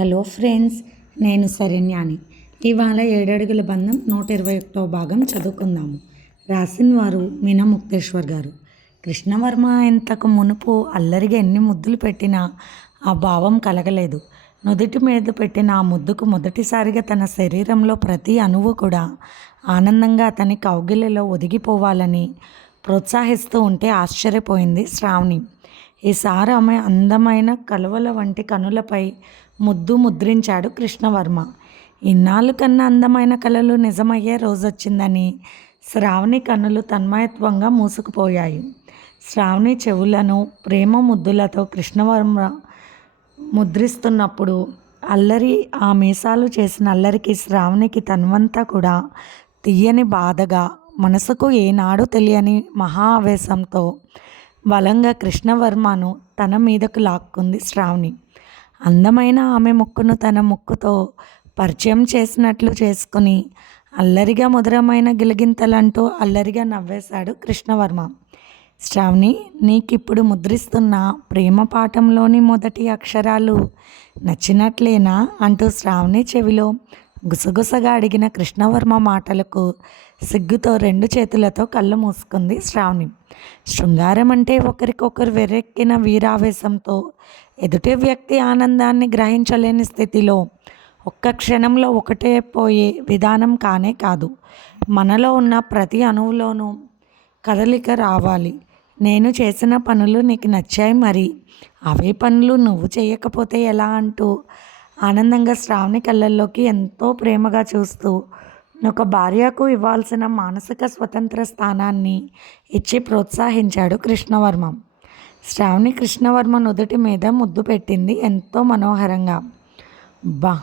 Hello friends నేను శరణ్యాని. ఇవాళ ఏడడుగుల బంధం నూట ఇరవై ఒకటో భాగం చదువుకుందాము. రాసిన వారు మీనా ముక్తేశ్వర్ గారు. కృష్ణవర్మ ఇంతకు మునుపు అల్లరిగా ఎన్ని ముద్దులు పెట్టినా ఆ భావం కలగలేదు. నుదుటి మీద పెట్టిన ఆ ముద్దుకు మొదటిసారిగా తన శరీరంలో ప్రతి అణువు కూడా ఆనందంగా అతని కౌగిలిలో ఒదిగిపోవాలని ప్రోత్సహిస్తూ ఉంటే ఆశ్చర్యపోయింది శ్రావణి. ఈసారి ఆమె అందమైన కలువల వంటి కనులపై ముద్దు ముద్రించాడు కృష్ణవర్మ. ఇన్నాళ్ళు కన్నా అందమైన కళలు నిజమయ్యే రోజొచ్చిందని శ్రావణి కన్నులు తన్మయత్వంగా మూసుకుపోయాయి. శ్రావణి చెవులను ప్రేమ ముద్దులతో కృష్ణవర్మ ముద్రిస్తున్నప్పుడు అల్లరి ఆ మీసాలు చేసిన అల్లరికి శ్రావణికి తన్వంతా కూడా తీయని బాధగా మనసుకు ఏనాడు తెలియని మహా ఆవేశంతో బలంగా కృష్ణవర్మను తన మీదకు లాక్కుంది శ్రావణి. అందమైన ఆమె ముక్కును తన ముక్కుతో పరిచయం చేసినట్లు చేసుకుని అల్లరిగా మధురమైన గిలిగింతలంటూ అల్లరిగా నవ్వేశాడు కృష్ణవర్మ. శ్రావణి నీకిప్పుడు ముద్రిస్తున్న ప్రేమ పాఠంలోని మొదటి అక్షరాలు నచ్చినట్లేనా? అంటూ శ్రావణి చెవిలో గుసగుసగా అడిగిన కృష్ణవర్మ మాటలకు సిగ్గుతో రెండు చేతులతో కళ్ళు మూసుకుంది శ్రావణి. శృంగారం అంటే ఒకరికొకరు వెర్రెక్కిన వీరావేశంతో ఎదుటి వ్యక్తి ఆనందాన్ని గ్రహించలేని స్థితిలో ఒక్క క్షణంలో ఒకటే పోయే విధానం కానే కాదు. మనలో ఉన్న ప్రతి అణువులోనూ కదలిక రావాలి. నేను చేసిన పనులు నీకు నచ్చాయి మరి. అవే పనులు నువ్వు చేయకపోతే ఎలా అంటూ ఆనందంగా శ్రావణి కళ్ళల్లోకి ఎంతో ప్రేమగా చూస్తూ ఒక భార్యకు ఇవ్వాల్సిన మానసిక స్వతంత్ర స్థానాన్ని ఇచ్చి ప్రోత్సహించాడు కృష్ణవర్మ. శ్రావణి కృష్ణవర్మ నుదుటి మీద ముద్దు పెట్టింది ఎంతో మనోహరంగా. బా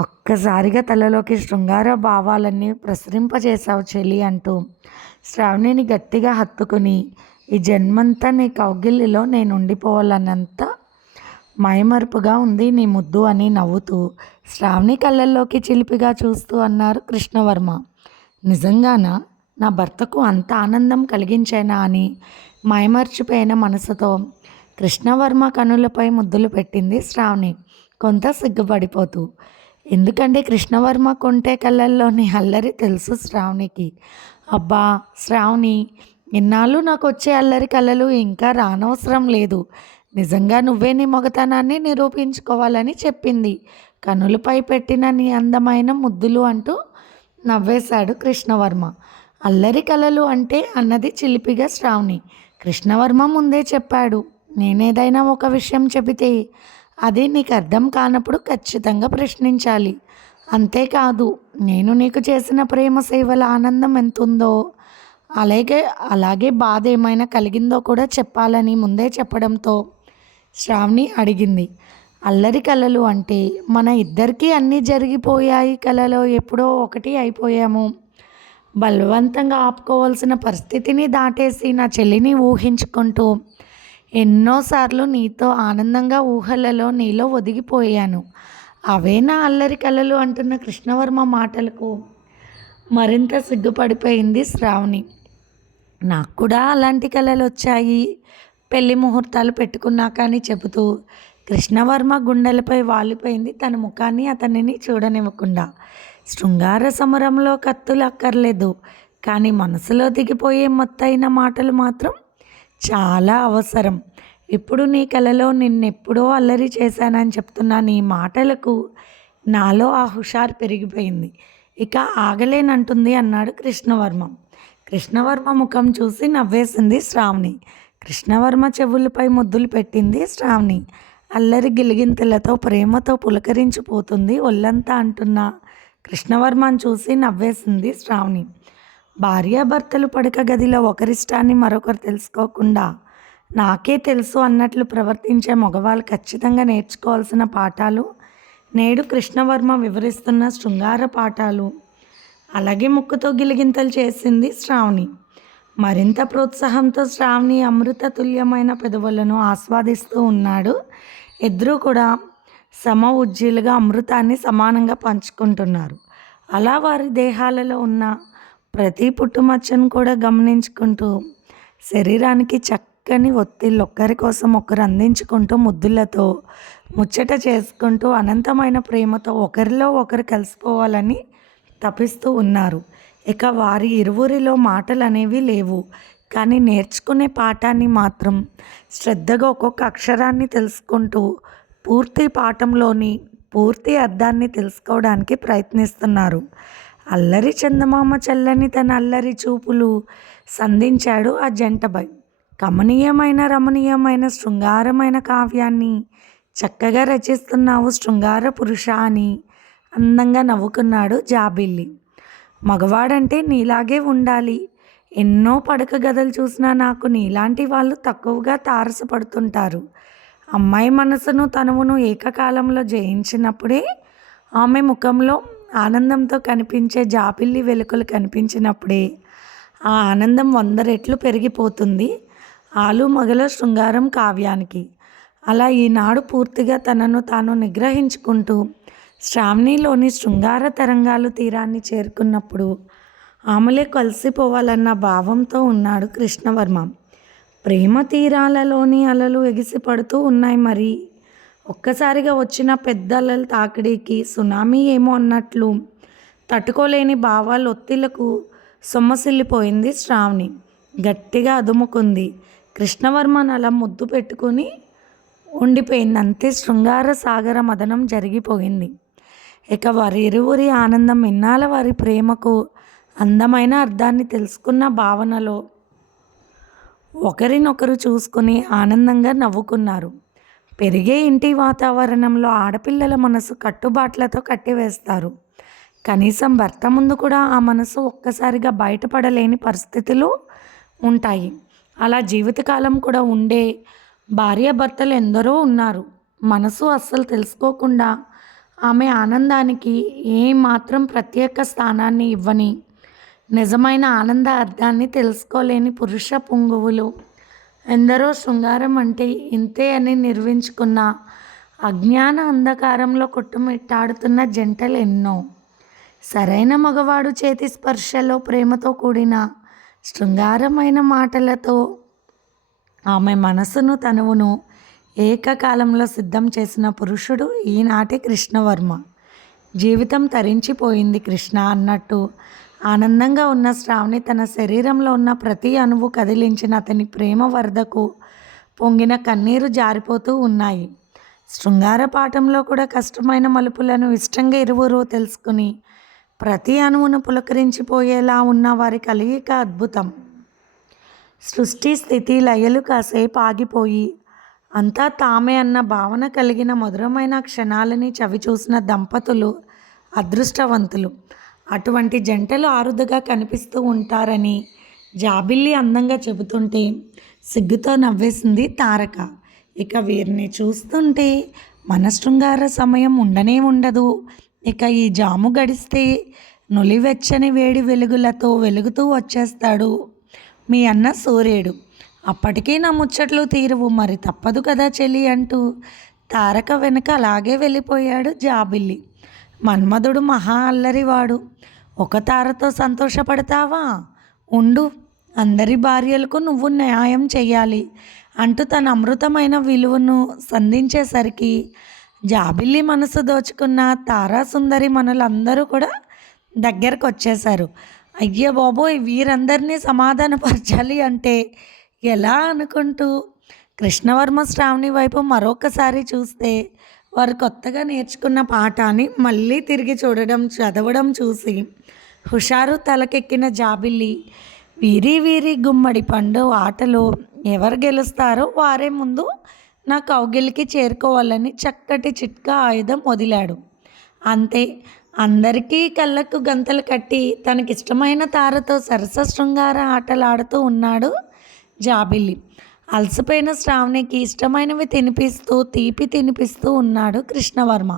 ఒక్కసారిగా తలలోకి శృంగార భావాలన్నీ ప్రసరింపజేశావు చెలి అంటూ శ్రావణిని గట్టిగా హత్తుకుని ఈ జన్మంతా నీ కౌగిలిలో నేను ఉండిపోవాలన్నంత మైమరుపుగా ఉంది నీ ముద్దు అని నవ్వుతూ శ్రావణి కళ్ళల్లోకి చిలిపిగా చూస్తూ అన్నారు కృష్ణవర్మ. నిజంగానా? నా భర్తకు అంత ఆనందం కలిగించేనా అని మైమర్చిపోయిన మనసుతో కృష్ణవర్మ కనులపై ముద్దులు పెట్టింది శ్రావణి. కొంత సిగ్గుపడిపోతూ ఎందుకంటే కృష్ణవర్మ కొంటే కళ్ళల్లోని అల్లరి తెలుసు శ్రావణికి. అబ్బా శ్రావణి ఇన్నాళ్ళు నాకు వచ్చే అల్లరి కళ్ళలు ఇంకా రానవసరం లేదు. నిజంగా నువ్వే నీ మగతనాన్ని నిరూపించుకోవాలని చెప్పింది. కనులపై పెట్టిన నీ అందమైన ముద్దులు అంటూ నవ్వేశాడు కృష్ణవర్మ. అల్లరి కలలు అంటే అన్నది చిలిపిగా శ్రావణి. కృష్ణవర్మ ముందే చెప్పాడు నేనేదైనా ఒక విషయం చెబితే అది నీకు అర్థం కానప్పుడు ఖచ్చితంగా ప్రశ్నించాలి. అంతేకాదు నేను నీకు చేసిన ప్రేమ సేవల ఆనందం ఎంతుందో అలాగే అలాగే బాధ ఏమైనా కలిగిందో కూడా చెప్పాలని ముందే చెప్పడంతో శ్రావణి అడిగింది అల్లరి కళలు అంటే మన ఇద్దరికీ అన్నీ జరిగిపోయాయి కళలో ఎప్పుడో ఒకటి అయిపోయాము. బలవంతంగా ఆపుకోవాల్సిన పరిస్థితిని దాటేసి నా చెల్లిని ఊహించుకుంటూ ఎన్నోసార్లు నీతో ఆనందంగా ఊహలలో నీలో ఒదిగిపోయాను. అవే నా అల్లరి కళలు అంటున్న కృష్ణవర్మ మాటలకు మరింత సిగ్గుపడిపోయింది శ్రావణి. నాకు కూడా అలాంటి కళలు వచ్చాయి పెళ్ళి ముహూర్తాలు పెట్టుకున్నాక అని చెబుతూ కృష్ణవర్మ గుండెలపై వాలిపోయింది తన ముఖాన్ని అతనిని చూడనివ్వకుండా. శృంగార సమరంలో కత్తులు అక్కర్లేదు కానీ మనసులో దిగిపోయే మొత్తైన మాటలు మాత్రం చాలా అవసరం. ఇప్పుడు నీ కలలో నిన్నెప్పుడో అల్లరి చేశానని చెప్తున్న నీ మాటలకు నాలో ఆ హుషారు పెరిగిపోయింది. ఇక ఆగలేనంటుంది అన్నాడు కృష్ణవర్మ. కృష్ణవర్మ ముఖం చూసి నవ్వేసింది శ్రావణి. కృష్ణవర్మ చెవులపై ముద్దులు పెట్టింది శ్రావణి. అల్లరి గిలిగింతలతో ప్రేమతో పులకరించిపోతుంది ఒళ్ళంతా అంటున్న కృష్ణవర్మను చూసి నవ్వేసింది శ్రావణి. భార్యాభర్తలు పడక గదిలో ఒకరిష్టాన్ని మరొకరు తెలుసుకోకుండా నాకే తెలుసు అన్నట్లు ప్రవర్తించే మగవాళ్ళు ఖచ్చితంగా నేర్చుకోవాల్సిన పాఠాలు నేడు కృష్ణవర్మ వివరిస్తున్న శృంగార పాఠాలు. అలాగే ముక్కుతో గిలిగింతలు చేసింది శ్రావణి. మరింత ప్రోత్సాహంతో శ్రావణి అమృత తుల్యమైన పెదవులను ఆస్వాదిస్తూ ఉన్నాడు. ఇద్దరూ కూడా సమ ఉజ్జీలుగా అమృతాన్ని సమానంగా పంచుకుంటున్నారు. అలా వారి దేహాలలో ఉన్న ప్రతి పుట్టుమచ్చను కూడా గమనించుకుంటూ శరీరానికి చక్కని ఒత్తిళ్ళు ఒక్కరి కోసం ఒకరు అందించుకుంటూ ముద్దులతో ముచ్చట చేసుకుంటూ అనంతమైన ప్రేమతో ఒకరిలో ఒకరు కలిసిపోవాలని తపిస్తూ ఉన్నారు. ఇక వారి ఇరువురిలో మాటలు అనేవి లేవు. కానీ నేర్చుకునే పాఠాన్ని మాత్రం శ్రద్ధగా ఒక్కొక్క అక్షరాన్ని తెలుసుకుంటూ పూర్తి పాఠంలోని పూర్తి అర్థాన్ని తెలుసుకోవడానికి ప్రయత్నిస్తున్నారు. అల్లరి చందమామ చల్లని తన అల్లరి చూపులు సంధించాడు ఆ జంటపై కమనీయమైన రమణీయమైన శృంగారమైన కావ్యాన్ని చక్కగా రచిస్తున్నావు శృంగార పురుష అని అందంగా నవ్వుకున్నాడు జాబిల్లి. మగవాడంటే నీలాగే ఉండాలి. ఎన్నో పడక గదులు చూసినా నాకు నీలాంటి వాళ్ళు తక్కువగా తారసపడుతుంటారు. అమ్మాయి మనసును తనువును ఏకకాలంలో జయించినప్పుడే ఆమె ముఖంలో ఆనందంతో కనిపించే జాపిల్లి వెలుకలు కనిపించినప్పుడే ఆ ఆనందం వంద రెట్లు పెరిగిపోతుంది ఆలు మగల శృంగారం కావ్యానికి. అలా ఈనాడు పూర్తిగా తనను తాను నిగ్రహించుకుంటూ శ్రావణిలోని శృంగార తరంగాలు తీరాన్ని చేరుకున్నప్పుడు ఆమెలే కలిసిపోవాలన్న భావంతో ఉన్నాడు కృష్ణవర్మ. ప్రేమ తీరాలలోని అలలు ఎగిసిపడుతూ ఉన్నాయి మరి. ఒక్కసారిగా వచ్చిన పెద్ద అలల తాకిడికి సునామీ ఏమో అన్నట్లు తట్టుకోలేని భావాల ఒత్తిళ్ళకు సొమ్మసిల్లిపోయింది శ్రావణి. గట్టిగా అదుముకుంది. కృష్ణవర్మను అలా ముద్దు పెట్టుకుని ఉండిపోయింది అంతే శృంగార సాగర మదనం జరిగిపోయింది. ఇక వారి ఇరువురి ఆనందం ఇన్నాళ్ళ వారి ప్రేమకు అందమైన అర్థాన్ని తెలుసుకున్న భావనలో ఒకరినొకరు చూసుకుని ఆనందంగా నవ్వుకున్నారు. పెరిగే ఇంటి వాతావరణంలో ఆడపిల్లల మనసు కట్టుబాట్లతో కట్టివేస్తారు. కనీసం భర్త ముందు కూడా ఆ మనసు ఒక్కసారిగా బయటపడలేని పరిస్థితులు ఉంటాయి. అలా జీవితకాలం కూడా ఉండే భార్యాభర్తలు ఎందరో ఉన్నారు. మనసు అస్సలు తెలుసుకోకుండా ఆమె ఆనందానికి ఏ మాత్రం ప్రత్యేక స్థానాన్ని ఇవ్వని నిజమైన ఆనంద అర్థాన్ని తెలుసుకోలేని పురుష పుంగువులు. ఎందరో శృంగారం అంటే ఇంతే అని నిర్వించుకున్న అజ్ఞాన అంధకారంలో కొట్టుమిట్టాడుతున్న జంటలు ఎన్నో. సరైన మగవాడు చేతి స్పర్శలో ప్రేమతో కూడిన శృంగారమైన మాటలతో ఆమె మనసును తనువును ఏకకాలంలో సిద్ధం చేసిన పురుషుడు ఈనాటి కృష్ణవర్మ. జీవితం తరించిపోయింది కృష్ణ అన్నట్టు. ఆనందంగా ఉన్న శ్రావణి తన శరీరంలో ఉన్న ప్రతి అణువు కదిలించిన అతని ప్రేమ వరదకు పొంగిన కన్నీరు జారిపోతూ ఉన్నాయి. శృంగార పాఠంలో కూడా కష్టమైన మలుపులను ఇష్టంగా ఇరువురు తెలుసుకుని ప్రతి అణువును పులకరించిపోయేలా ఉన్న వారి కలయిక అద్భుతం. సృష్టి స్థితి లయలు కాసేపు ఆగిపోయి అంతా తామే అన్న భావన కలిగిన మధురమైన క్షణాలని చవిచూసిన దంపతులు అదృష్టవంతులు. అటువంటి జంటలు ఆరుదుగా కనిపిస్తూ ఉంటారని జాబిల్లి అందంగా చెబుతుంటే సిగ్గుతో నవ్వేసింది తారక. ఇక వీరిని చూస్తుంటే మనశృంగార సమయం ఉండనే ఉండదు. ఇక ఈ జాము గడిస్తే నులివెచ్చని వేడి వెలుగులతో వెలుగుతూ వచ్చేస్తాడు మీ అన్న సూర్యుడు. అప్పటికీ నా ముచ్చట్లు తీరువు మరి తప్పదు కదా చెలి అంటూ తారక వెనుక అలాగే వెళ్ళిపోయాడు జాబిల్లి. మన్మధుడు మహా అల్లరివాడు. ఒక తారతో సంతోషపడతావా? ఉండు అందరి భార్యలకు నువ్వు న్యాయం చేయాలి అంటూ తన అమృతమైన విలువను సంధించేసరికి జాబిల్లి మనసు దోచుకున్న తారాసుందరి మనలందరూ కూడా దగ్గరకు వచ్చేశారు అయ్యో బాబోయ్ వీరందరినీ సమాధానపరచాలి అంటే ఎలా అనుకుంటూ కృష్ణవర్మ శ్రావణి వైపు మరొకసారి చూస్తే వారు కొత్తగా నేర్చుకున్న పాఠాన్ని మళ్ళీ తిరిగి చూడడం చదవడం చూసి హుషారు తలకెక్కిన జాబిల్లి వీరి వీరి గుమ్మడి పండు ఆటలో ఎవరు గెలుస్తారో వారే ముందు నా కౌగిలికి చేరుకోవాలని చక్కటి చిట్కా ఆయుధం వదిలాడు. అంతే అందరికీ కళ్ళకు గంతలు కట్టి తనకిష్టమైన తారతో సరస శృంగార ఆటలాడుతూ ఉన్నాడు జాబిల్లి. అలసిపోయిన శ్రావణికి ఇష్టమైనవి తినిపిస్తూ తీపి తినిపిస్తూ ఉన్నాడు కృష్ణవర్మ.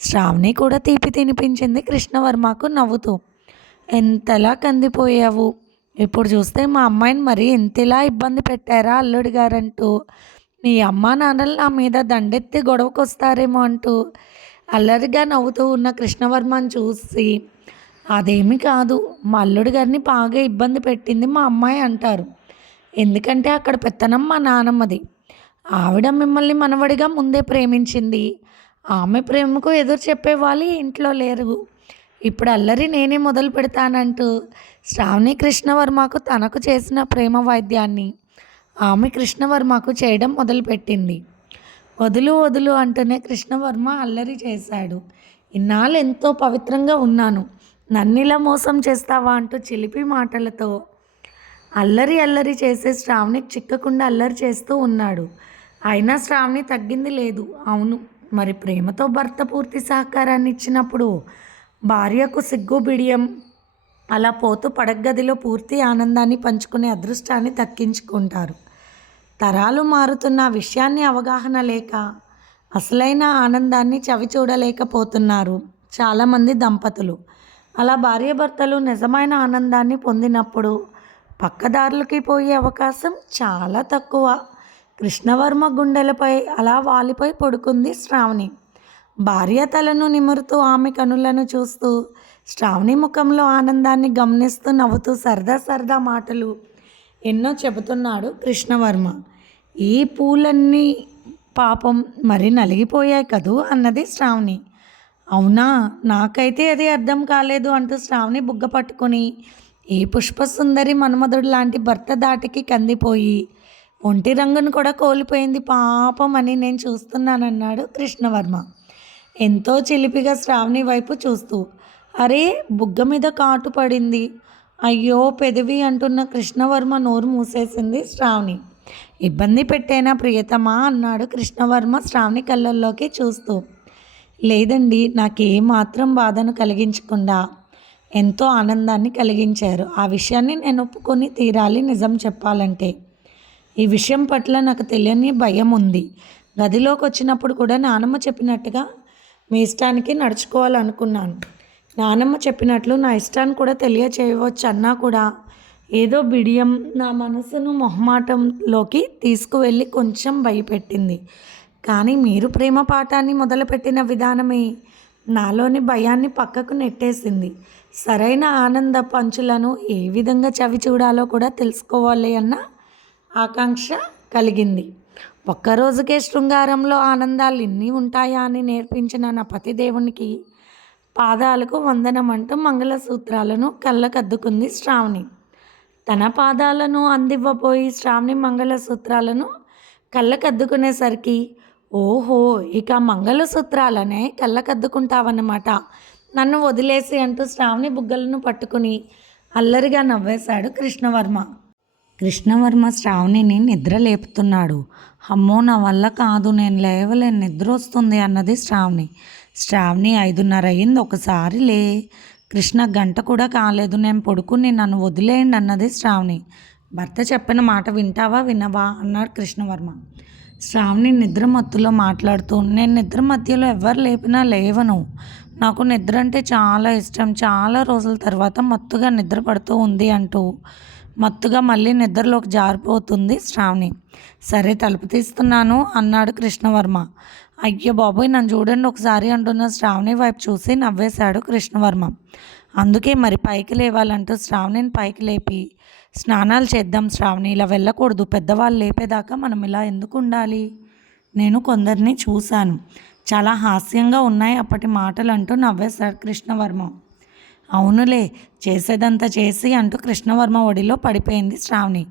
శ్రావణి కూడా తీపి తినిపించింది కృష్ణవర్మకు నవ్వుతూ ఎంతలా కందిపోయావు? ఇప్పుడు చూస్తే మా అమ్మాయిని మరీ ఎంతలా ఇబ్బంది పెట్టారా అల్లుడి గారంటూ మీ అమ్మా నాన్నలు నా మీద దండెత్తి గొడవకు వస్తారేమో అంటూ అల్లరిగా నవ్వుతూ ఉన్న కృష్ణవర్మని చూసి అదేమి కాదు మా అల్లుడి గారిని బాగా ఇబ్బంది పెట్టింది మా అమ్మాయి అంటారు. ఎందుకంటే అక్కడ పెత్తనం మా నానమ్మది. ఆవిడ మిమ్మల్ని మనవడిగా ముందే ప్రేమించింది. ఆమె ప్రేమకు ఎదురు చెప్పేవాళ్ళు వాళ్ళు ఇంట్లో లేరు. ఇప్పుడు అల్లరి నేనే మొదలు పెడతానంటూ శ్రావణి కృష్ణవర్మకు తనకు చేసిన ప్రేమ వాయిద్యాన్ని ఆమె కృష్ణవర్మకు చేయడం మొదలుపెట్టింది. వదులు వదులు అంటూనే కృష్ణవర్మ అల్లరి చేశాడు. ఇన్నాళ్ళు ఎంతో పవిత్రంగా ఉన్నాను. నన్నిలా మోసం చేస్తావా అంటూ చిలిపి మాటలతో అల్లరి అల్లరి చేసే శ్రావణికి చిక్కకుండా అల్లరి చేస్తూ ఉన్నాడు. అయినా శ్రావణి తగ్గింది లేదు. అవును మరి ప్రేమతో భర్త పూర్తి సహకారాన్ని ఇచ్చినప్పుడు భార్యకు సిగ్గు బిడియం అలా పోతూ పడగదిలో పూర్తి ఆనందాన్ని పంచుకునే అదృష్టాన్ని దక్కించుకుంటారు. తరాలు మారుతున్న విషయాన్ని అవగాహన లేక అసలైన ఆనందాన్ని చవి చూడలేకపోతున్నారు చాలామంది దంపతులు. అలా భార్యాభర్తలు నిజమైన ఆనందాన్ని పొందినప్పుడు పక్కదారులకి పోయే అవకాశం చాలా తక్కువ. కృష్ణవర్మ గుండెలపై అలా వాలిపోయి పడుకుంది శ్రావణి. భార్య తలను నిమురుతూ ఆమె కనులను చూస్తూ శ్రావణి ముఖంలో ఆనందాన్ని గమనిస్తూ నవ్వుతూ సరదా సరదా మాటలు. ఎన్నో చెబుతున్నాడు కృష్ణవర్మ. ఈ పూలన్నీ పాపం మరి నలిగిపోయాయి కదూ అన్నది శ్రావణి. అవునా? నాకైతే అది అర్థం కాలేదు అంటూ శ్రావణి బుగ్గ పట్టుకొని ఈ పుష్పసుందరి మన్మధుడు లాంటి భర్త దాటికి కందిపోయి ఒంటి రంగును కూడా కోల్పోయింది పాపం అని నేను చూస్తున్నానన్నాడు కృష్ణవర్మ. ఎంతో చిలిపిగా శ్రావణి వైపు చూస్తూ అరే బుగ్గ మీద కాటు పడింది. అయ్యో పెదవి అంటున్న కృష్ణవర్మ నోరు మూసేసింది శ్రావణి. ఇబ్బంది పెట్టేనా ప్రియతమా? అన్నాడు కృష్ణవర్మ శ్రావణి కళ్ళల్లోకి చూస్తూ. లేదండి నాకేమాత్రం బాధను కలిగించకుండా ఎంతో ఆనందాన్ని కలిగించారు. ఆ విషయాన్ని నేను ఒప్పుకొని తీరాలి నిజం చెప్పాలంటే. ఈ విషయం పట్ల నాకు తెలియని భయం ఉంది. గదిలోకి వచ్చినప్పుడు కూడా నానమ్మ చెప్పినట్టుగా మీ ఇష్టానికి నడుచుకోవాలనుకున్నాను. నానమ్మ చెప్పినట్లు నా ఇష్టాన్ని కూడా తెలియచేయవచ్చు అన్నా కూడా ఏదో బిడియం నా మనసును మొహమాటంలోకి తీసుకువెళ్ళి కొంచెం భయపెట్టింది. కానీ మీరు ప్రేమ పాఠాన్ని మొదలుపెట్టిన విధానమే నాలోని భయాన్ని పక్కకు నెట్టేసింది. సరైన ఆనంద పంచులను ఏ విధంగా చవి చూడాలో కూడా తెలుసుకోవాలి అన్న ఆకాంక్ష కలిగింది. ఒక్కరోజుకే శృంగారంలో ఆనందాలు ఎన్ని ఉంటాయా అని నేర్పించిన నా పతిదేవునికి పాదాలకు వందనం అంటూ మంగళసూత్రాలను కళ్ళకద్దుకుంది శ్రావణి. తన పాదాలను అందివ్వబోయి శ్రావణి మంగళసూత్రాలను కళ్ళకద్దుకునేసరికి ఓహో ఇక మంగళసూత్రాలనే కళ్ళకద్దుకుంటావన్నమాట. నన్ను వదిలేసి అంటూ శ్రావణి బుగ్గలను పట్టుకుని అల్లరిగా నవ్వేశాడు కృష్ణవర్మ. కృష్ణవర్మ శ్రావణిని నిద్ర లేపుతున్నాడు. అమ్మో నా వల్ల కాదు నేను లేవలేను నిద్ర వస్తుంది అన్నది శ్రావణి. శ్రావణి ఐదున్నర అయింది ఒకసారి లే. కృష్ణ గంట కూడా కాలేదు నేను పడుకుని నన్ను వదిలేయండి అన్నది శ్రావణి. భర్త చెప్పిన మాట వింటావా వినవా అన్నాడు కృష్ణవర్మ. శ్రావణి నిద్ర మత్తులో మాట్లాడుతూ నేను నిద్ర మధ్యలో ఎవరు లేపినా లేవను. నాకు నిద్ర అంటే చాలా ఇష్టం. చాలా రోజుల తర్వాత మత్తుగా నిద్ర పడుతూ ఉంది అంటూ మత్తుగా మళ్ళీ నిద్రలోకి జారిపోతుంది శ్రావణి. సరే తలుపు తీస్తున్నాను అన్నాడు కృష్ణవర్మ. అయ్యో బాబోయ్ నన్ను చూడండి ఒకసారి అంటున్న శ్రావణి వైపు చూసి నవ్వేశాడు కృష్ణవర్మ. అందుకే మరి పైకి లేవాలంటూ శ్రావణిని పైకి లేపి స్నానాలు చేద్దాం శ్రావణి ఇలా వెళ్ళకూడదు పెద్దవాళ్ళు లేపేదాకా మనం ఇలా ఎందుకు ఉండాలి? నేను కొందరిని చూశాను. చాలా హాస్యంగా ఉన్నాయి అప్పటి మాటలు అంటూ నవ్వేశాడు కృష్ణవర్మ. అవునులే చేసేదంతా చేసి అంటూ కృష్ణవర్మ ఒడిలో పడిపోయింది శ్రావణి.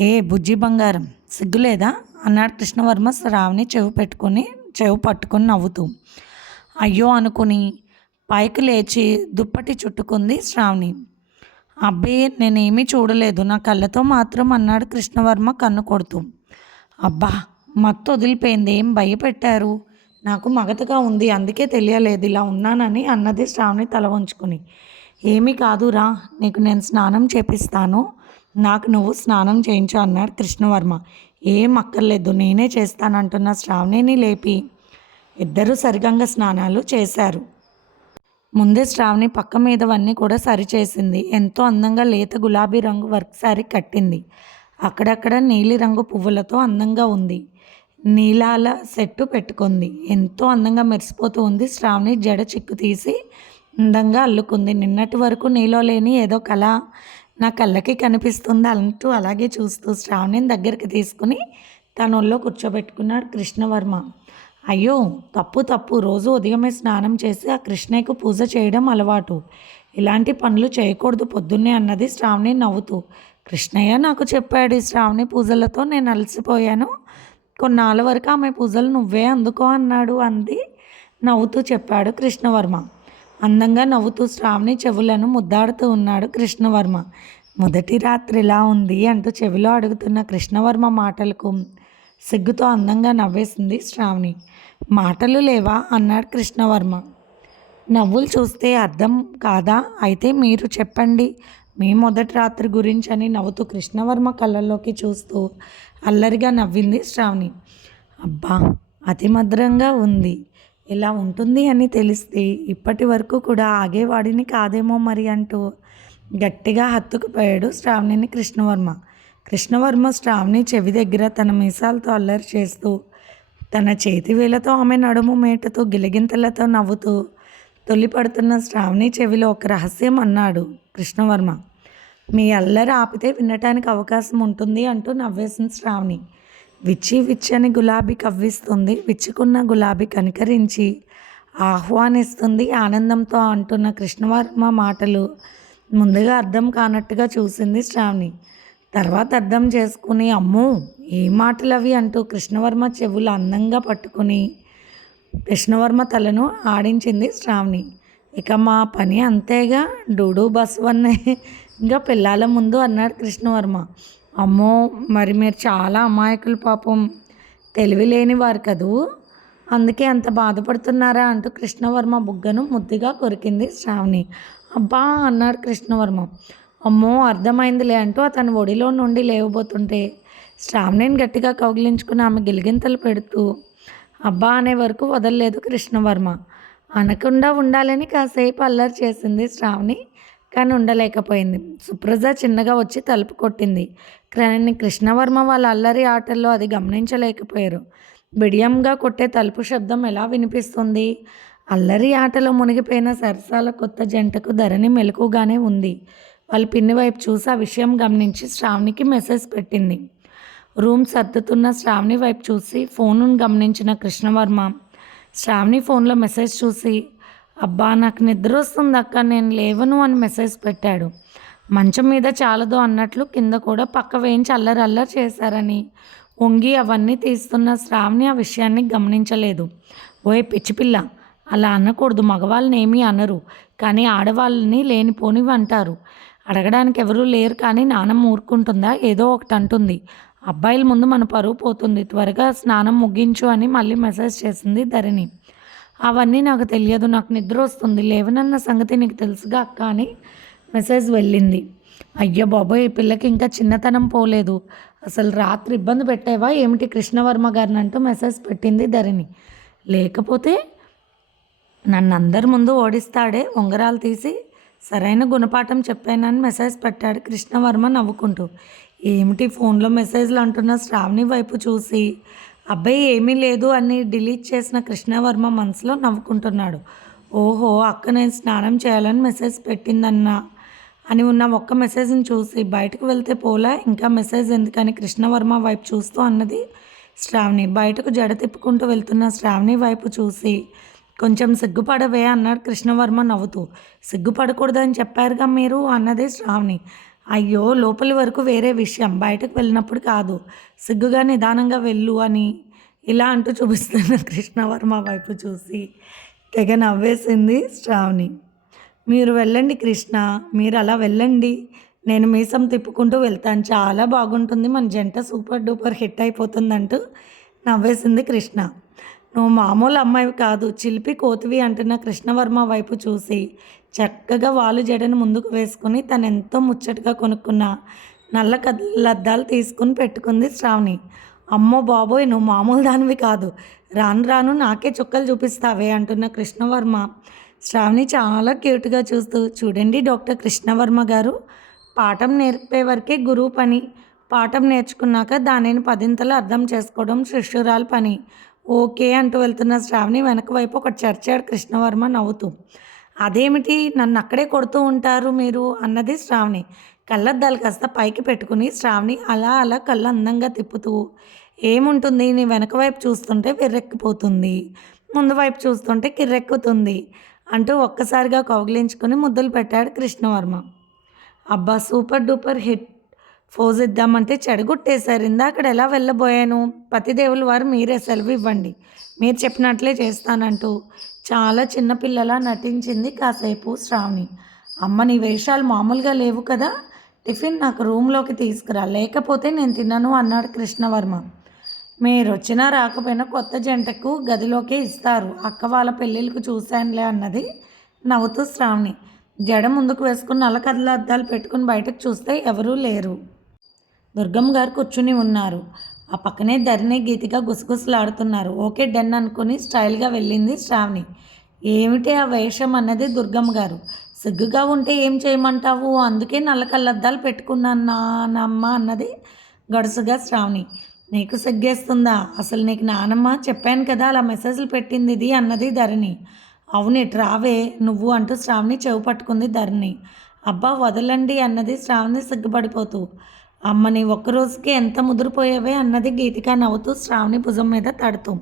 ఏ బుజ్జి బంగారం సిగ్గులేదా? అన్నాడు కృష్ణవర్మ శ్రావణి చెవి పెట్టుకుని చెవి పట్టుకుని నవ్వుతూ. అయ్యో అనుకుని పైకి లేచి దుప్పటి చుట్టుకుంది శ్రావణి. అబ్బే నేనేమీ చూడలేదు నా కళ్ళతో మాత్రం అన్నాడు కృష్ణవర్మ కన్ను కొడుతూ. అబ్బా మత్తు వదిలిపోయింది ఏం భయపెట్టారు? నాకు మగతగా ఉంది అందుకే తెలియలేదు. ఇలా ఉన్నానని అన్నది శ్రావణి తల వంచుకుని. ఏమీ కాదురా నీకు నేను స్నానం చేపిస్తాను. నాకు నువ్వు స్నానం చేయించు అన్నాడు కృష్ణవర్మ. ఏం అక్కర్లేదు నేనే చేస్తానంటున్న శ్రావణిని లేపి ఇద్దరూ సరిగంగ స్నానాలు చేశారు. ముందే శ్రావణి పక్క మీదవన్నీ కూడా సరిచేసింది. ఎంతో అందంగా లేత గులాబీ రంగు వర్క్ శారీ కట్టింది. అక్కడక్కడ నీలిరంగు పువ్వులతో అందంగా ఉంది. నీలాల సెట్టు పెట్టుకుంది. ఎంతో అందంగా మెరిసిపోతూ ఉంది. శ్రావణి జడ చిక్కు తీసి అందంగా అల్లుకుంది. నిన్నటి వరకు నీలో లేని ఏదో కళ నా కళ్ళకి కనిపిస్తుంది అంటూ అలాగే చూస్తూ శ్రావణిని దగ్గరికి తీసుకుని తన ఒళ్ళో కూర్చోబెట్టుకున్నాడు కృష్ణవర్మ. అయ్యో తప్పు తప్పు. రోజు ఉదయమే స్నానం చేసి ఆ కృష్ణయ్యకు పూజ చేయడం అలవాటు. ఇలాంటి పనులు చేయకూడదు పొద్దున్నే అన్నది శ్రావణి నవ్వుతూ. కృష్ణయ్య నాకు చెప్పాడు ఈ శ్రావణి పూజలతో నేను అలసిపోయాను. కొన్నాళ్ళ వరకు ఆమె పూజలు నువ్వే అందుకో అన్నాడు అంది. నవ్వుతూ చెప్పాడు కృష్ణవర్మ. అందంగా నవ్వుతూ శ్రావణి చెవులను ముద్దాడుతూ ఉన్నాడు కృష్ణవర్మ. మొదటి రాత్రి ఇలా ఉంది అంటూ చెవిలో అడుగుతున్న కృష్ణవర్మ మాటలకు సిగ్గుతో అందంగా నవ్వేసింది శ్రావణి. మాటలు లేవా? అన్నాడు కృష్ణవర్మ. నవ్వులు చూస్తే అర్థం కాదా? అయితే మీరు చెప్పండి. మీ మొదటి రాత్రి గురించి అని నవ్వుతూ కృష్ణవర్మ కళ్ళల్లోకి చూస్తూ అల్లరిగా నవ్వింది శ్రావణి. అబ్బా అతి మధురంగా ఉంది. ఇలా ఉంటుంది అని తెలిస్తే ఇప్పటి వరకు కూడా ఆగేవాడిని కాదేమో మరి అంటూ గట్టిగా హత్తుకుపోయాడు శ్రావణిని కృష్ణవర్మ. కృష్ణవర్మ శ్రావణి చెవి దగ్గర తన మీసాలతో అల్లరి చేస్తూ తన చేతి వేలతో ఆమె నడుము మేటతో గిలిగింతలతో నవ్వుతూ తొలిపడుతున్న శ్రావణి చెవిలో ఒక రహస్యం అన్నాడు కృష్ణవర్మ. మీ అల్లరి ఆపితే వినటానికి అవకాశం ఉంటుంది అంటూ నవ్వేసింది శ్రావణి. విచ్చి విచ్చని గులాబీ కవ్విస్తుంది విచ్చుకున్న గులాబీ కనికరించి ఆహ్వానిస్తుంది ఆనందంతో అంటున్న కృష్ణవర్మ మాటలు. ముందుగా అర్థం కానట్టుగా చూసింది శ్రావణి. తర్వాత అర్థం చేసుకుని అమ్మో ఏ మాటలు అవి అంటూ కృష్ణవర్మ చెవులు అందంగా పట్టుకుని కృష్ణవర్మ తలను ఆడించింది శ్రావణి. ఇక మా పని అంతేగా డూడు బస్వన్నే ఇంకా పిల్లల ముందు అన్నాడు కృష్ణవర్మ. అమ్మో మరి మీరు చాలా అమాయకులు పాపం. తెలివి లేని వారు కదూ? అందుకే అంత బాధపడుతున్నారా అంటూ కృష్ణవర్మ బుగ్గను ముద్దుగా కొరికింది శ్రావణి. అబ్బా అన్నాడు కృష్ణవర్మ. అమ్మో అర్థమైందిలే అంటూ అతను ఒడిలో నుండి లేవబోతుంటే శ్రావణిని గట్టిగా కౌగిలించుకుని ఆమె గిలిగింతలు పెడుతూ అబ్బా అనే వరకు వదలలేదు కృష్ణవర్మ. అనకుండా ఉండాలని కాసేపు అల్లరి చేసింది శ్రావణి. కానీ ఉండలేకపోయింది. సుప్రజ చిన్నగా వచ్చి తలుపు కొట్టింది. కానీ కృష్ణవర్మ వాళ్ళ అల్లరి ఆటల్లో అది గమనించలేకపోయారు. బిడియంగా కొట్టే తలుపు శబ్దం ఎలా వినిపిస్తుంది? అల్లరి ఆటలో మునిగిపోయిన సరసాల కొత్త జంటకు ధరణి మెలకుగానే ఉంది. వాళ్ళ పిన్ని వైపు చూసి ఆ విషయం గమనించి శ్రావణికి మెసేజ్ పెట్టింది. రూమ్ సర్దుతున్న శ్రావణి వైపు చూసి ఫోన్ను గమనించిన కృష్ణవర్మ శ్రావణి ఫోన్లో మెసేజ్ చూసి అబ్బా నాకు నిద్ర వస్తుంది అక్క నేను లేవను అని మెసేజ్ పెట్టాడు. మంచం మీద చాలదు అన్నట్లు కింద కూడా పక్క వేయించి అల్లరి అల్లరి చేశారని. వంగి అవన్నీ తీస్తున్న శ్రావణి ఆ విషయాన్ని గమనించలేదు. ఓయ్ పిచ్చిపిల్ల అలా అనకూడదు మగవాళ్ళని ఏమీ అనరు కానీ ఆడవాళ్ళని లేనిపోనివి అంటారు అడగడానికి ఎవరూ లేరు కానీ నానమ్మ ఊరుకుంటుందా? ఏదో ఒకటి అంటుంది. అబ్బాయిల ముందు మన పరువు పోతుంది త్వరగా స్నానం ముగించు అని మళ్ళీ మెసేజ్ చేసింది ధరణి. అవన్నీ నాకు తెలియదు నాకు నిద్ర వస్తుంది. లేవనన్న సంగతి నీకు తెలుసుగా అక్క అని మెసేజ్ వెళ్ళింది. అయ్యో బాబోయ్ ఈ పిల్లకి ఇంకా చిన్నతనం పోలేదు. అసలు రాత్రి ఇబ్బంది పెట్టేవా? ఏమిటి కృష్ణవర్మ గారిని అంటూ మెసేజ్ పెట్టింది ధరణి. లేకపోతే నన్ను అందరి ముందు ఓడిస్తాడే ఉంగరాలు తీసి సరైన గుణపాఠం చెప్పానని మెసేజ్ పెట్టాడు కృష్ణవర్మ నవ్వుకుంటూ. ఏమిటి ఫోన్లో మెసేజ్లు అంటున్న శ్రావణి వైపు చూసి? అబ్బాయి ఏమీ లేదు అని డిలీట్ చేసిన కృష్ణవర్మ మనసులో నవ్వుకుంటున్నాడు. ఓహో అక్క నేను స్నానం చేయాలని మెసేజ్ పెట్టిందన్నా? అని ఉన్న ఒక్క మెసేజ్ని చూసి బయటకు వెళ్తే పోలా ఇంకా మెసేజ్ ఎందుకని కృష్ణవర్మ వైపు చూస్తూ అన్నది శ్రావణి. బయటకు జడ తిప్పుకుంటూ వెళ్తున్న శ్రావణి వైపు చూసి కొంచెం సిగ్గుపడవే అన్నాడు కృష్ణవర్మ నవ్వుతూ. సిగ్గుపడకూడదని చెప్పారుగా మీరు? అన్నది శ్రావణి. అయ్యో లోపలి వరకు వేరే విషయం. బయటకు వెళ్ళినప్పుడు కాదు. సిగ్గుగా నిదానంగా వెళ్ళు అని ఇలా అంటూ చూపిస్తున్న కృష్ణవర్మ వైపు చూసి తెగ నవ్వేసింది శ్రావణి. మీరు వెళ్ళండి కృష్ణ మీరు అలా వెళ్ళండి. నేను మీసం తిప్పుకుంటూ వెళ్తాను. చాలా బాగుంటుంది. మన జంట సూపర్ డూపర్ హిట్ అయిపోతుందంటూ నవ్వేసింది కృష్ణ. నువ్వు మామూలు అమ్మాయి కాదు. చిలిపి కోతివి అంటున్న కృష్ణవర్మ వైపు చూసి చక్కగా వాలు జడను ముందుకు వేసుకుని తను ఎంతో ముచ్చటగా కొనుక్కున్న నల్ల కళ్ళద్దాలు తీసుకుని పెట్టుకుంది శ్రావణి. అమ్మో బాబోయ్ నువ్వు మామూలు దానివి కాదు. రాను రాను నాకే చుక్కలు చూపిస్తావే అంటున్న కృష్ణవర్మ. శ్రావణి చాలా క్యూట్గా చూస్తూ చూడండి డాక్టర్ కృష్ణవర్మ గారు పాఠం నేర్పే వరకే గురువు పని. పాఠం నేర్చుకున్నాక దానిని పదింతలు అర్థం చేసుకోవడం శిష్యురాలు పని. ఓకే అంటూ వెళ్తున్న శ్రావణి వెనక వైపు ఒకటి చర్చాడు కృష్ణవర్మ నవ్వుతూ. అదేమిటి నన్ను అక్కడే కొడుతూ ఉంటారు మీరు? అన్నది శ్రావణి. కళ్ళద్దాలు కాస్త పైకి పెట్టుకుని శ్రావణి అలా అలా కళ్ళు అందంగా తిప్పుతూ ఏముంటుంది? నీ వెనక వైపు చూస్తుంటే విర్రెక్కిపోతుంది. ముందు వైపు చూస్తుంటే కిర్రెక్కుతుంది అంటూ ఒక్కసారిగా కౌగిలించుకుని ముద్దులు పెట్టాడు కృష్ణవర్మ. అబ్బా సూపర్ డూపర్ హిట్. ఫోజ్ ఇద్దామంటే చెడగొట్టేశారు. ఇందాకడ ఎలా వెళ్ళబోయాను? పతిదేవుల వారు మీరే సెలవు ఇవ్వండి. మీరు చెప్పినట్లే చేస్తానంటూ చాలా చిన్నపిల్లలా నటించింది కాసేపు శ్రావణి. అమ్మ నీ వేషాలు మామూలుగా లేవు కదా. టిఫిన్ నాకు రూమ్లోకి తీసుకురా. లేకపోతే నేను తినను అన్నాడు కృష్ణవర్మ. మీరు వచ్చినా రాకపోయినా కొత్త జంటకు గదిలోకే ఇస్తారు. అక్క వాళ్ళ పెళ్ళిళ్ళకు చూశానులే అన్నది నవ్వుతూ శ్రావణి. జడ ముందుకు వేసుకుని నల్ల కథల అద్దాలు పెట్టుకుని బయటకు చూస్తే ఎవరూ లేరు. దుర్గమ్మ గారు కూర్చుని ఉన్నారు. ఆ పక్కనే ధరణి గీతిగా గుసగుసలాడుతున్నారు. ఓకే డన్ అనుకుని స్టైల్గా వెళ్ళింది శ్రావణి. ఏమిటి ఆ వేషం అన్నది దుర్గమ్మ గారు. సిగ్గుగా ఉంటే ఏం చేయమంటావు? అందుకే నల్ల కళ్ళద్దాలు పెట్టుకున్నాను నానమ్మ అన్నది గడుసుగా శ్రావణి. నీకు సిగ్గేస్తుందా? అసలు నీకు నానమ్మ చెప్పాను కదా అలా మెసేజ్లు పెట్టింది ఇది అన్నది ధరణి. అవును ఇటు రావే నువ్వు అంటూ శ్రావణి చెవు పట్టుకుంది ధరణి. అబ్బా వదలండి అన్నది శ్రావణి సిగ్గుపడిపోతూ. అమ్మని ఒక్కరోజుకి ఎంత ముదిరిపోయావే అన్నది గీతిక నవ్వుతూ శ్రావణి భుజం మీద తడుతూ.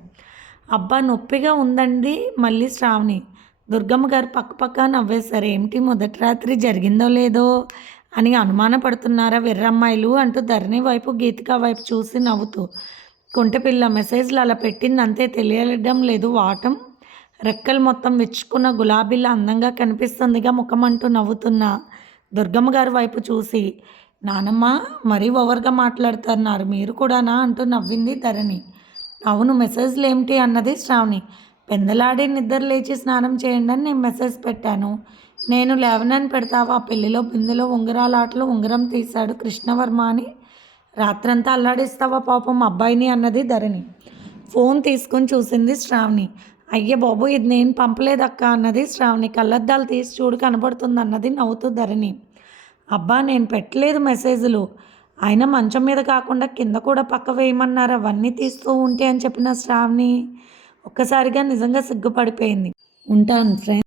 అబ్బా నొప్పిగా ఉందండి మళ్ళీ శ్రావణి. దుర్గమ్మ గారు పక్కపక్క నవ్వేశారు. ఏమిటి మొదటి రాత్రి జరిగిందో లేదో అని అనుమానపడుతున్నారా వెర్రమ్మాయిలు అంటూ ధరణి వైపు గీతిక వైపు చూసి నవ్వుతూ. కుంటపిల్ల మెసేజ్లు అలా పెట్టింది అంతే తెలియడం లేదు. వాటం? రెక్కలు మొత్తం విచ్చుకున్న గులాబీలా అందంగా కనిపిస్తుందిగా ముఖం అంటూ నవ్వుతున్న దుర్గమ్మ గారి వైపు చూసి. నానమ్మ మరీ ఓవర్గా మాట్లాడుతున్నారు. మీరు కూడానా అంటూ నవ్వింది ధరణి అవును మెసేజ్లు ఏమిటి అన్నది శ్రావణి. పెందలాడి నిద్ర లేచి స్నానం చేయండి అని నేను మెసేజ్ పెట్టాను. నేను లేవనని పెడతావా? పెళ్ళిలో బిందులో ఉంగరాలాటలు ఉంగరం తీశాడు కృష్ణవర్మ అని. రాత్రంతా అల్లాడిస్తావా పాపం అబ్బాయిని అన్నది ధరణి ఫోన్ తీసుకొని చూసింది శ్రావణి. అయ్య బాబు ఇది నేను పంపలేదక్క అన్నది శ్రావణి. కళ్ళద్దాలు తీసి చూడు కనబడుతుంది అన్నది నవ్వుతూ ధరణి అబ్బా నేను పెట్టలేదు మెసేజ్లు. అయినా మంచం మీద కాకుండా కింద కూడా పక్క వేయమన్నారు. అవన్నీ తీస్తూ ఉంటే అని చెప్పిన శ్రావణి ఒక్కసారిగా నిజంగా సిగ్గుపడిపోయింది. ఉంటాను ఫ్రెండ్